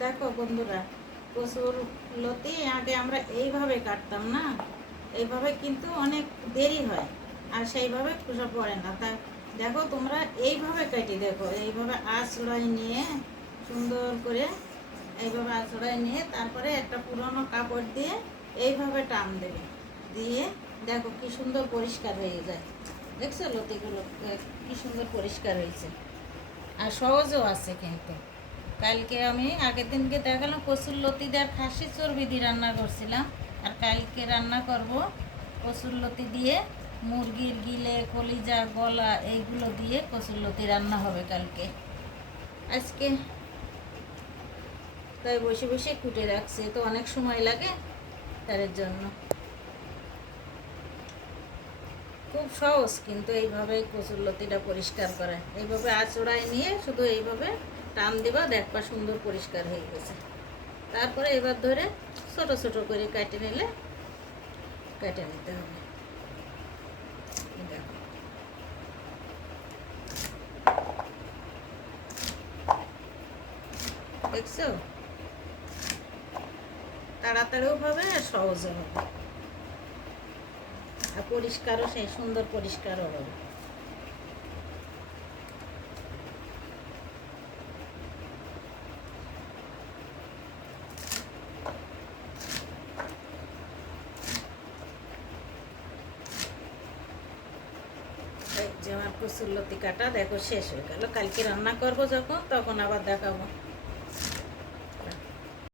দেখো বন্ধুরা কচুর লতি, আগে আমরা এইভাবে কাটতাম না? এইভাবে কিন্তু অনেক দেরি হয়, আর সেইভাবে খোসা পড়ে না। তা দেখো তোমরা এইভাবে কাটি দেখো, এইভাবে আঁচড়াই নিয়ে সুন্দর করে এইভাবে আঁচড়াই নিয়ে তারপরে একটা পুরনো কাপড় দিয়ে এইভাবে টান দেবে। দিয়ে দেখো কি সুন্দর পরিষ্কার হয়ে যায়। দেখছ লতিগুলো কি সুন্দর পরিষ্কার হয়েছে। আর সহজও আছে কিন্তু। কালকে আমি আগের দিনকে দেখালাম, কচুর লতি দেওয়ার খাসি চর্বি দিয়ে রান্না করছিলাম। আর কালকে রান্না করব কচুর লতি দিয়ে, মুরগির গিলে, কলিজা, গলা, এইগুলো দিয়ে কচুর লতি রান্না হবে কালকে। আজকে তাই বসে বসে কুটে রাখছি তো অনেক সময় লাগে তার জন্য। খুব সহজ কিন্তু এইভাবে কচুর লতিটা পরিষ্কার করা। এইভাবে আঁচড়ায় নিয়ে শুধু এইভাবে টান দিবা দেখবা সুন্দর পরিষ্কার হয়ে গেছে। তারপরে এবার ধরে ছোট ছোট করে কেটে নিলে, কেটে নিতে হবে। দেখছ? তাড়াতাড়িও হবে আর সহজও হবে। আর পরিষ্কারও সেই সুন্দর পরিষ্কারও হবে। আমার কচুর লতি কাটা দেখো শেষ হয়ে গেল। কালকে রান্না করব যখন, তখন আবার দেখাবো।